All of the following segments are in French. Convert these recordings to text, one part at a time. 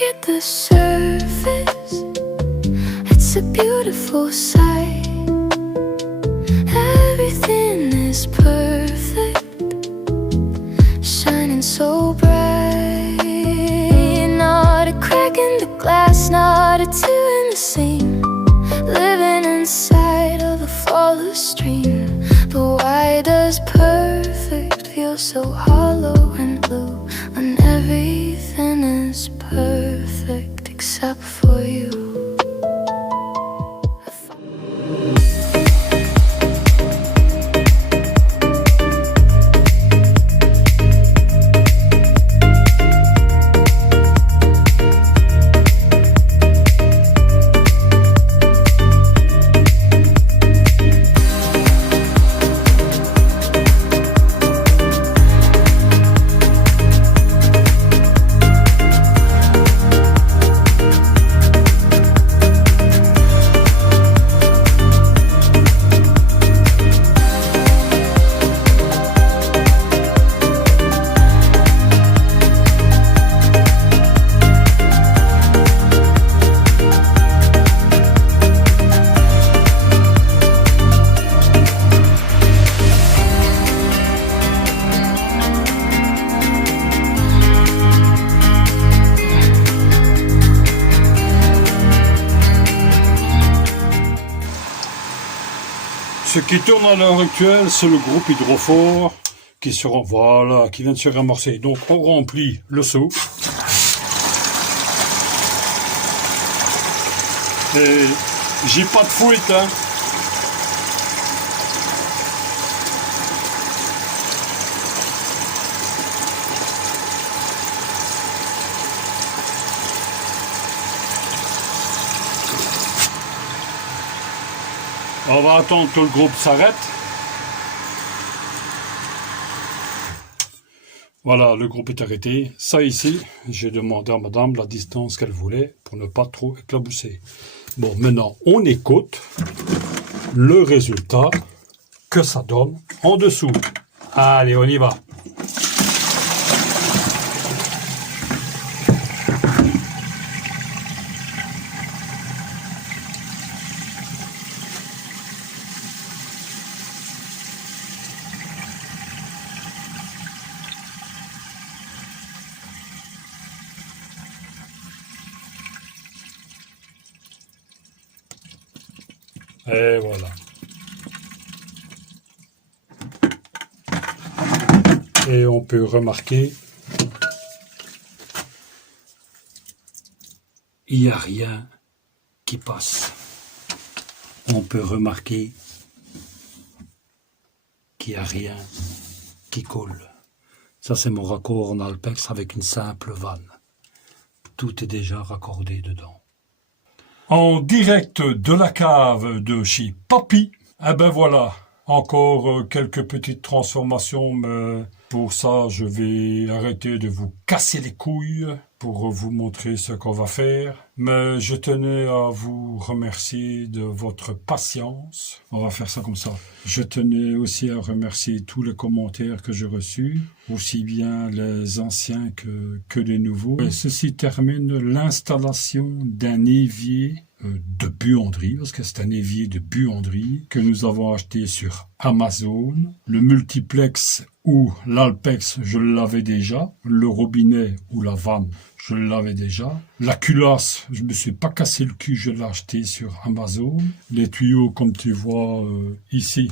look at the surface, it's a beautiful sight. Everything is perfect, shining so bright. Not a crack in the glass, not a tear in the seam, living inside of a flawless dream. But why does perfect feel so hollow and blue when everything is perfect except for you? Ce qui tourne à l'heure actuelle, c'est le groupe hydrophore qui vient de se ramorcer. Donc on remplit le seau. Et j'ai pas de fouette, hein. On va attendre que le groupe s'arrête. Voilà, le groupe est arrêté. Ça ici, j'ai demandé à madame la distance qu'elle voulait pour ne pas trop éclabousser. Bon, maintenant, on écoute le résultat que ça donne en dessous. Allez, on y va. Et voilà. Et on peut remarquer, il n'y a rien qui passe. On peut remarquer qu'il n'y a rien qui colle. Ça, c'est mon raccord en alpex avec une simple vanne. Tout est déjà raccordé dedans. En direct de la cave de chez Papy, eh ben voilà, encore quelques petites transformations, mais pour ça, je vais arrêter de vous casser les couilles pour vous montrer ce qu'on va faire. Mais je tenais à vous remercier de votre patience. On va faire ça comme ça. Je tenais aussi à remercier tous les commentaires que j'ai reçus, aussi bien les anciens que les nouveaux. Et ceci termine l'installation d'un évier de buanderie, parce que c'est un évier de buanderie que nous avons acheté sur Amazon. Le multiplex ou l'alpex, je l'avais déjà. Le robinet ou la vanne, je l'avais déjà. La culasse, je me suis pas cassé le cul, je l'ai acheté sur Amazon. Les tuyaux, comme tu vois ici,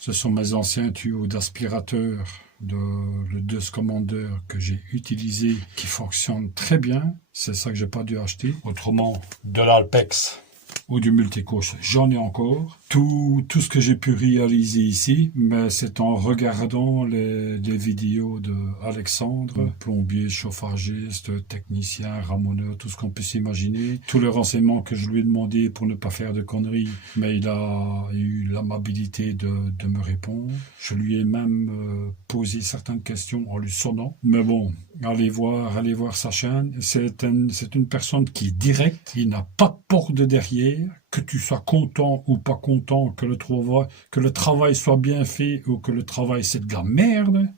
ce sont mes anciens tuyaux d'aspirateur le DOS Commander que j'ai utilisé, qui fonctionne très bien. C'est ça que j'ai pas dû acheter. Autrement, de l'alpex ou du multicouche, j'en ai encore. Tout ce que j'ai pu réaliser ici, mais c'est en regardant les vidéos de Alexandre, plombier, chauffagiste, technicien, ramoneur, tout ce qu'on peut s'imaginer. Tous les renseignements que je lui ai demandé pour ne pas faire de conneries, mais il a eu l'amabilité de me répondre. Je lui ai même posé certaines questions en lui sonnant. Mais bon, allez voir sa chaîne. C'est une personne qui est directe, il n'a pas de porte de derrière. Que tu sois content ou pas content, que le travail soit bien fait ou que le travail c'est de la merde,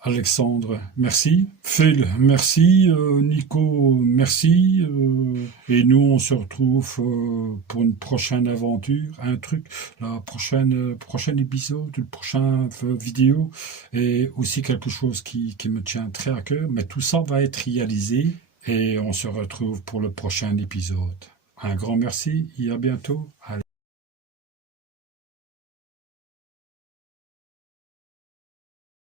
Alexandre, merci. Phil, merci. Nico, merci. Et nous, on se retrouve pour une prochaine aventure, la prochaine épisode, le prochain vidéo, et aussi quelque chose qui me tient très à cœur. Mais tout ça va être réalisé et on se retrouve pour le prochain épisode. Un grand merci et à bientôt. Allez.